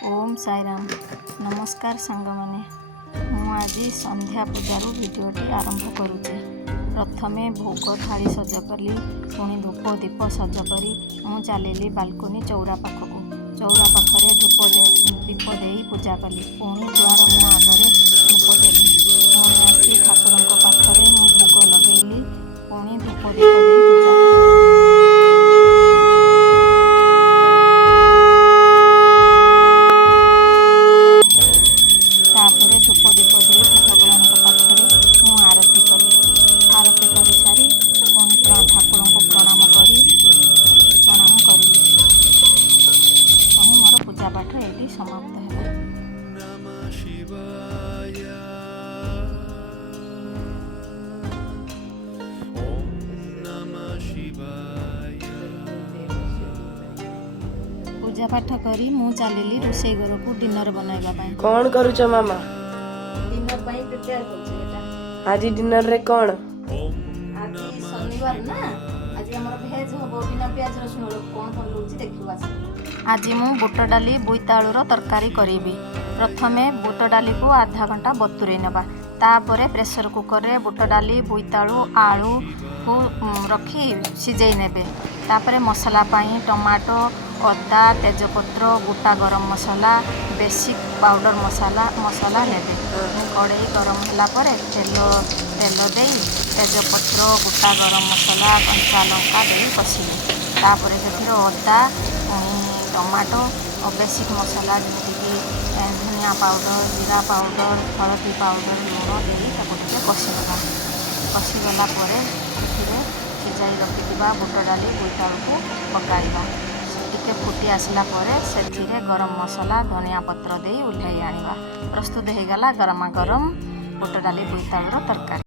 ओम साईराम नमस्कार सांग माने मु आज संध्या पूजार भिडटी आरंभ करुचे। प्रथमे भोग थाली सज कली पुणी धूप दीप सज करी मु चलिली बालकोनी चौरा पाखक पाखरे दीप दे पूजा कली। पुणी द्वार मु आगे धूप देली पुणी आसी ठाकुर पाखरे मु भोग लगेली पुणी धूप दीप दे पूजा कली। तापर धूप दीप दे भगवान पाखरे मु आरती कली। आरती कर सारी ठाकुर को प्रणाम करी मोर पूजा पाठ ये समाप्त है। पूजा पाठ करी मु चलिली रोषेई घर को डिनर बनाइबा पई। कौन करूछ मामा? डिनर पई प्रिपेयर करछ बेटा। आज डिनर रे कौन? आज शनिवार ना, आज हमर भेज हो बिना प्याज रसुन कोन कोन लउची देखिबा। आज मु बुट डाली बोईतालुर तरकारी करीबी। प्रथमे बुट डाली को आधा घंटा बतुरे नेबा। तापरे प्रेशर कुकर रे बुट डाली बोईतालु आलू को रखी सिझेई नेबे। तापरे मसला पाई टमाटो अदा तेजपत्र गोटा गरम मसला बेसिक पाउडर मसला नेबे। कड़ाई गरम होला परे तेल दे तेजपत्र गोटा गरम मसला कंचा लंका दे कषिले। तापरे से अदा टमाटो और बेसिक मसला जमीक धनिया पाउडर जीरा पाउडर हलदी पाउडर लुण दे कषिदेगा। कषिगला सिझाई रखिथिबा बुट डाली बोईतालु को पकाइबा। टिके फुटी आसला परे सेथिरे गरम मसला धनिया पत्र दे उल्हाई आनिबा। प्रस्तुत हो गला गरमा गरम बुट डाली बोईतालुर तरकारी।